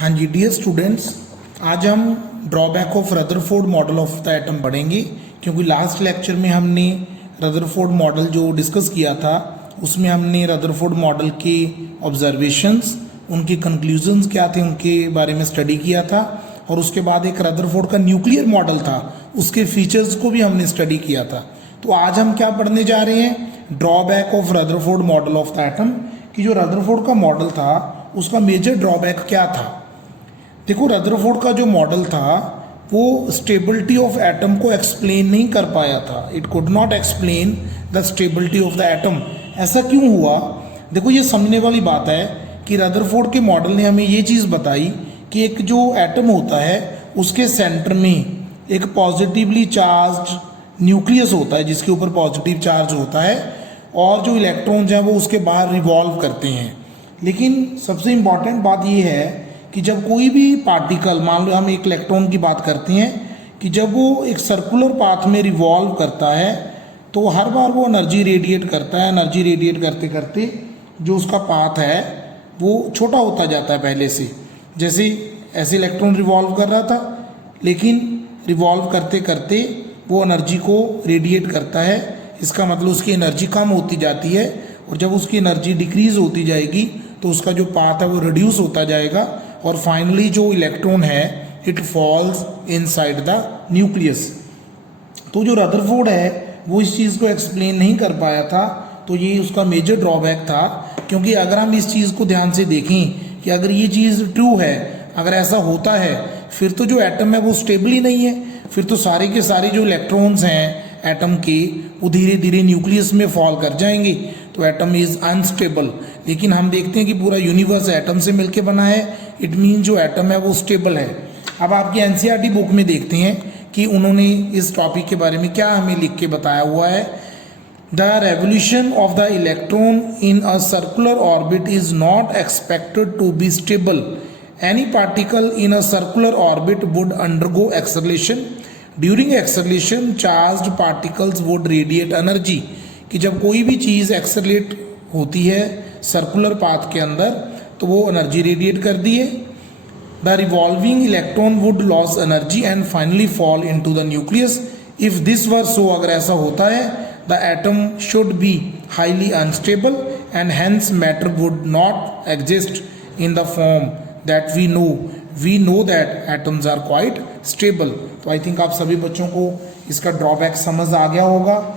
हाँ जी dear students, आज हम drawback of Rutherford model of the atom पढ़ेंगे। क्योंकि लास्ट लेक्चर में हमने रदरफोर्ड मॉडल जो डिस्कस किया था उसमें हमने रदरफोर्ड मॉडल के ऑब्जर्वेशंस, उनके कंक्लूजन्स क्या थे उनके बारे में स्टडी किया था। और उसके बाद एक रदरफोर्ड का न्यूक्लियर मॉडल था, उसके फीचर्स को भी हमने स्टडी किया था। तो आज हम क्या पढ़ने जा रहे हैं, drawback of Rutherford model of the atom. कि जो रदरफोर्ड का मॉडल था उसका मेजर ड्रॉबैक क्या था। देखो, रदरफोर्ड का जो मॉडल था वो स्टेबिलिटी ऑफ एटम को एक्सप्लेन नहीं कर पाया था। It could not explain the stability of the atom. ऐसा क्यों हुआ? देखो, ये समझने वाली बात है कि रदरफोर्ड के मॉडल ने हमें ये चीज़ बताई कि एक जो एटम होता है उसके सेंटर में एक पॉजिटिवली चार्ज न्यूक्लियस होता है जिसके ऊपर पॉजिटिव चार्ज होता है, और जो इलेक्ट्रॉन्स हैं वो उसके बाहर रिवॉल्व करते हैं। लेकिन सबसे इम्पॉर्टेंट बात ये है कि जब कोई भी पार्टिकल, मान लो हम एक इलेक्ट्रॉन की बात करते हैं, कि जब वो एक सर्कुलर पाथ में रिवॉल्व करता है तो हर बार वो एनर्जी रेडिएट करता है। एनर्जी रेडिएट करते करते जो उसका पाथ है वो छोटा होता जाता है पहले से। जैसे ऐसे इलेक्ट्रॉन रिवॉल्व कर रहा था, लेकिन रिवॉल्व करते करते वो एनर्जी को रेडिएट करता है। इसका मतलब उसकी एनर्जी कम होती जाती है, और जब उसकी एनर्जी डिक्रीज होती जाएगी तो उसका जो पाथ है वो रिड्यूस होता जाएगा, और फाइनली जो इलेक्ट्रॉन है it falls inside the nucleus. तो जो रदरफोर्ड है वो इस चीज़ को एक्सप्लेन नहीं कर पाया था, तो ये उसका मेजर ड्रॉबैक था। क्योंकि अगर हम इस चीज़ को ध्यान से देखें कि अगर ये चीज़ ट्रू है, अगर ऐसा होता है, फिर तो जो एटम है वो स्टेबल ही नहीं है। फिर तो सारे के सारे जो इलेक्ट्रॉन्स हैं एटम के वो धीरे धीरे न्यूक्लियस में फॉल कर जाएंगे, तो एटम इज़ अनस्टेबल। लेकिन हम देखते हैं कि पूरा यूनिवर्स एटम से मिलके बना है, इट मीन जो एटम है वो स्टेबल है। अब आपकी एनसीईआरटी बुक में देखते हैं कि उन्होंने इस टॉपिक के बारे में क्या हमें लिख के बताया हुआ है। The revolution of the electron in a circular orbit is not expected to be stable. Any particle in a circular orbit would undergo acceleration. During acceleration charged particles would radiate energy. कि जब कोई भी चीज़ accelerate होती है circular path के अंदर तो वो एनर्जी रेडिएट कर दी है। The revolving electron would lose energy and finally fall into the nucleus. If this were so, अगर ऐसा होता है, the atom should be highly unstable and hence matter would not exist in the form that we know that atoms are quite stable. तो I think आप सभी बच्चों को इसका ड्रॉबैक समझ आ गया होगा।